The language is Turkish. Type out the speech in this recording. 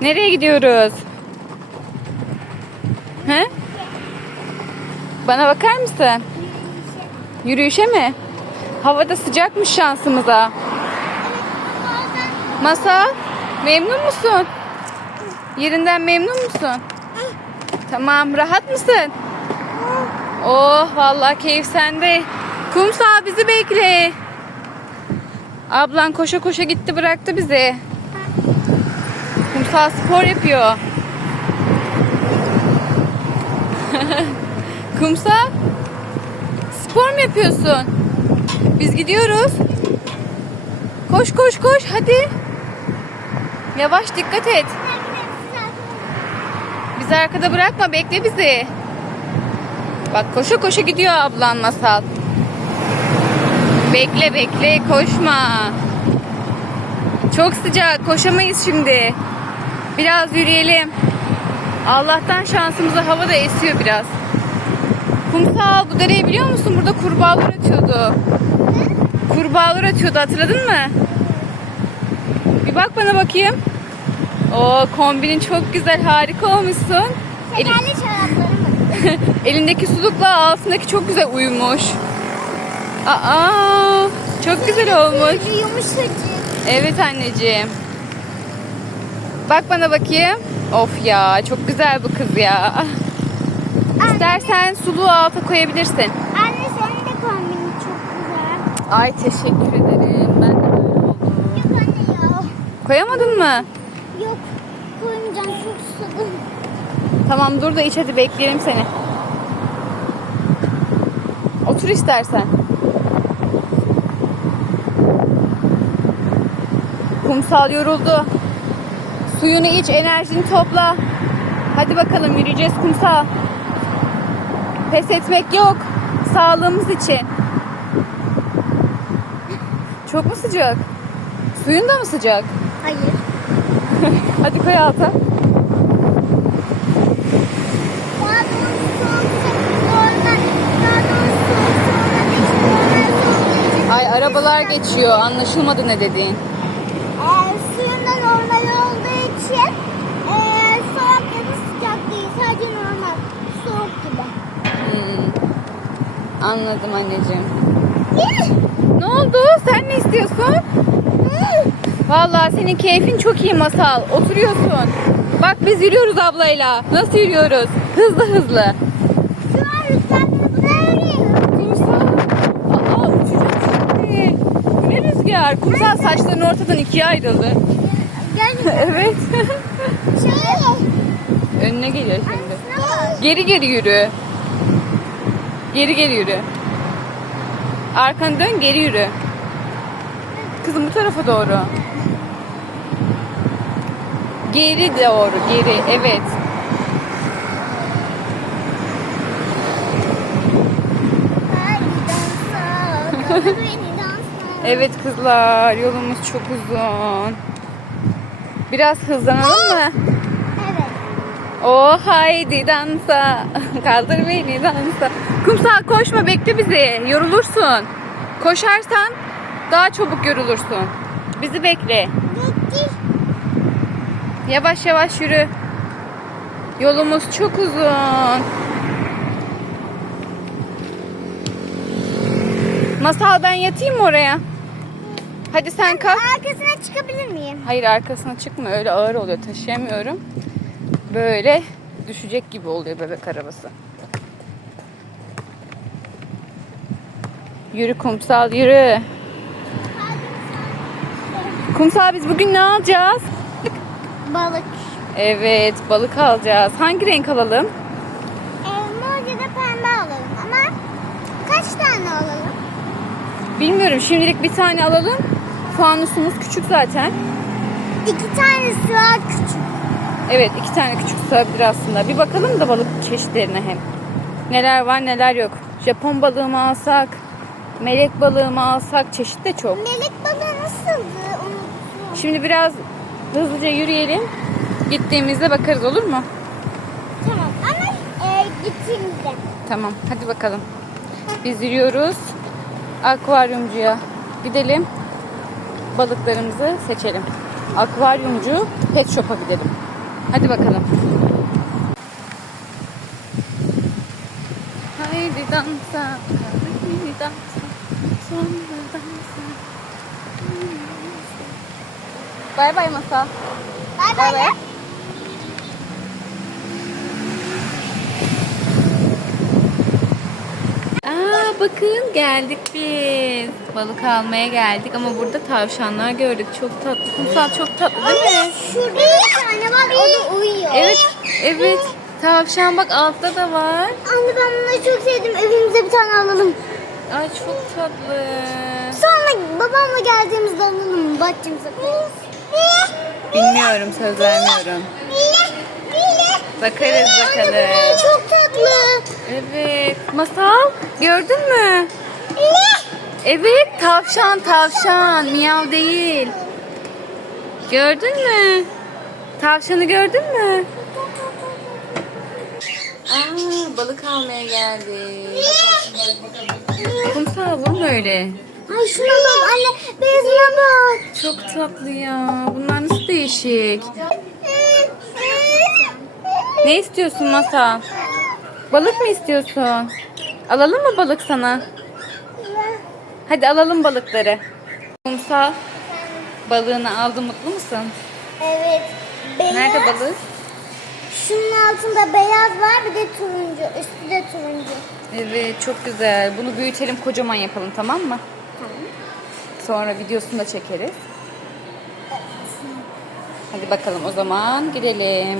Nereye gidiyoruz? He? Bana bakar mısın? Yürüyüşe mi? Havada sıcakmış şansımıza. Masa, memnun musun? Yerinden memnun musun? Tamam, rahat mısın? Oh, vallahi keyif sende. Kumsal bizi bekle. Ablan koşa koşa gitti bıraktı bizi. Kumsal spor yapıyor. Kumsal spor mu yapıyorsun? Biz gidiyoruz. Koş koş koş hadi. Yavaş dikkat et. Bizi arkada bırakma bekle bizi. Bak koşa koşa gidiyor ablan masal. Bekle bekle koşma. Çok sıcak koşamayız şimdi. Biraz yürüyelim. Allah'tan şansımıza hava da esiyor biraz. Kumsal bu dereyi biliyor musun? Burada kurbağalar atıyordu. Kurbağalar atıyordu hatırladın mı? Bir bak bana bakayım. O kombinin çok güzel harika olmuşsun. Şekerli çoraplarım. elindeki sulukla altındaki çok güzel uyumuş. Aa, çok güzel olmuş. Yumuşacık. Evet anneciğim. Bak bana bakayım. Of ya çok güzel bu kız ya. İstersen suluğu alta koyabilirsin. Anne senin de kombinin çok güzel. Ay teşekkür ederim. Ben de böyle oldum. Yok anne ya. Koyamadın mı? Yok. Koymayacağım çok susadım. Tamam dur da iç hadi bekleyelim seni. Otur istersen. Kumsal yoruldu. Suyunu iç, enerjini topla. Hadi bakalım yürüyeceğiz kumsal. Pes etmek yok. Sağlığımız için. Çok mu sıcak? Suyun da mı sıcak? Hayır. Hadi koy alta. Ay arabalar geçiyor. Anlaşılmadı ne dediğin. Ee, suyun da normal olduğu için ee, soğuk ya da sıcak değil. Sadece normal. Soğuk gibi. Hmm. Anladım anneciğim. Ne oldu? Sen ne istiyorsun? Vallahi senin keyfin çok iyi masal. Oturuyorsun. Bak biz yürüyoruz ablayla. Nasıl yürüyoruz? Hızlı hızlı. Şu an rüzgarları buraya Kumsal. Aa uçacak şimdi. Bu Rüzgar? Kumsal saçların ortadan ikiye ayrıldı. Evet. Şey. Önüne geliyor şimdi. Geri geri yürü. Geri geri yürü. Arkanı dön geri yürü. Kızım bu tarafa doğru. Geri doğru geri evet. Hadi. Evet kızlar yolumuz çok uzun. Biraz hızlanalım mı? Evet. O haydi dansa. Kaldır beni dansa. Kumsal koşma bekle bizi. Yorulursun. Koşarsan daha çabuk yorulursun. Bizi bekle. Gitti. Yavaş yavaş yürü. Yolumuz çok uzun. Masal ben yatayım mı oraya? Hadi sen kalk. Arkasına çıkabilir miyim? Hayır arkasına çıkma öyle ağır oluyor taşıyamıyorum. Böyle düşecek gibi oluyor bebek arabası. Yürü kumsal yürü. Kumsal biz bugün ne alacağız? Balık. Evet balık alacağız. Hangi renk alalım? Mor ya da pembe alalım ama kaç tane alalım? Bilmiyorum şimdilik bir tane alalım. Fanusumuz küçük zaten. İki tanesi var küçük. Evet iki tane küçük sığabilir aslında. Bir bakalım da balık çeşitlerine hem. Neler var neler yok. Japon balığı mı alsak? Melek balığı mı alsak? Çeşit de çok. Melek balığı nasıldı? Unuttum. Şimdi biraz hızlıca yürüyelim. Gittiğimizde bakarız olur mu? Tamam ama e, gittiğimizde. Tamam hadi bakalım. Biz yürüyoruz. Akvaryumcuya gidelim. Balıklarımızı seçelim. akvaryumcu pet shop'a gidelim. Hadi bakalım. Haydi dansa, haydi dansa, sonra dansa. Bay bay masa. Bay Bay bay. bay. Aa bakın geldik biz. Balık almaya geldik ama burada tavşanlar gördük. Çok tatlı. Kumsal çok tatlı değil mi? Şurada bir tane var o da uyuyor. Evet, evet. Tavşan bak altta da var. Anne ben bunları çok sevdim. Evimize bir tane alalım. Ay çok tatlı. Sonra babamla geldiğimizde alalım bahçemize. Bilmiyorum söz vermiyorum. Bakarız bakalım. Çok tatlı. Evet. Masal gördün mü? Evet tavşan tavşan miyav değil. Gördün mü? Tavşanı gördün mü? Aa balık almaya geldik. Kumsal bu mu öyle? Ay şuna bak anne beyazına bak. Çok tatlı ya. Bunlar nasıl değişik? Ne istiyorsun Masal? Balık mı istiyorsun? Alalım mı balık sana? Hadi alalım balıkları. Kumsal balığını aldı mutlu musun? Evet. Beyaz. Nerede balık? Şunun altında beyaz var bir de turuncu. Üstü de turuncu. Evet çok güzel. Bunu büyütelim kocaman yapalım tamam mı? Sonra videosunu da çekeriz. Hadi bakalım o zaman gidelim.